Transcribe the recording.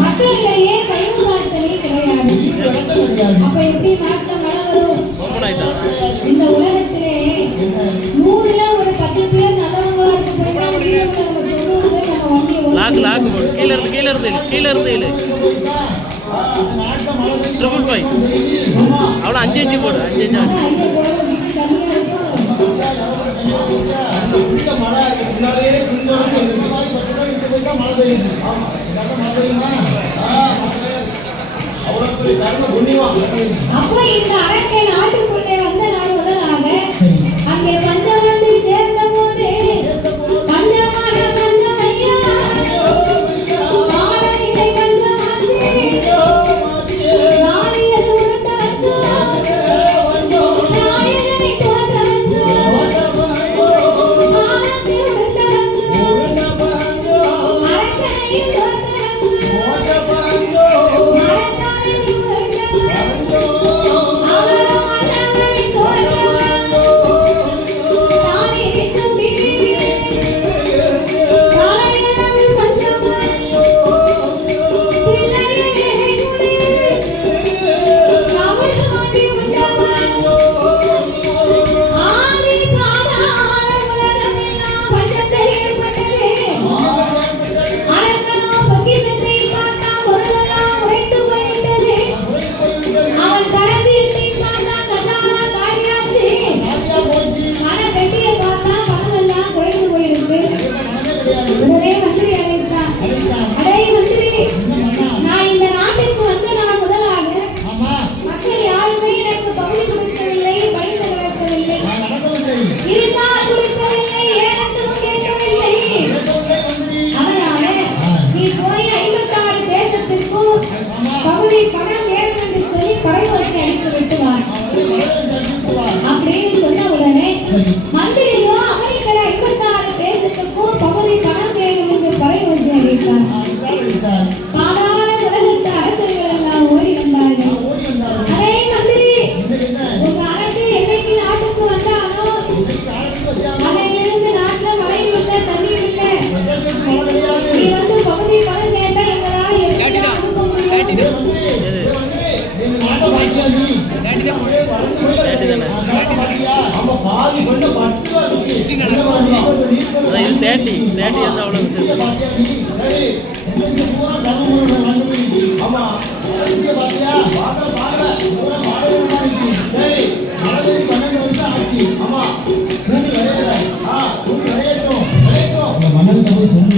மக்களிடையே கைமுகாச்சலே கிடையாது. அப்ப எப்படி மாற்றம் வளரும்? இந்த உலகத்திலே 100ல ஒரு 10 பேர் நல்லவங்களா இருக்க அவ்வளோ 5 போடு 5 அப்போ இந்த அரக்கை நாட்டுக்குள்ளே வந்த நாள் முதலாக அங்கே பஞ்சம் வந்து சேர்ந்த போது பஞ்சமான பஞ்சமையா காலநிலை பஞ்சமாச்சு நாளியது உருண்ட வந்து நாயகனை தோன்ற வந்து காலத்தை உருண்ட வந்து அரக்கனையும் தோன்ற வந்து தேட்டி வந்து அவ்வளோ மன்னன்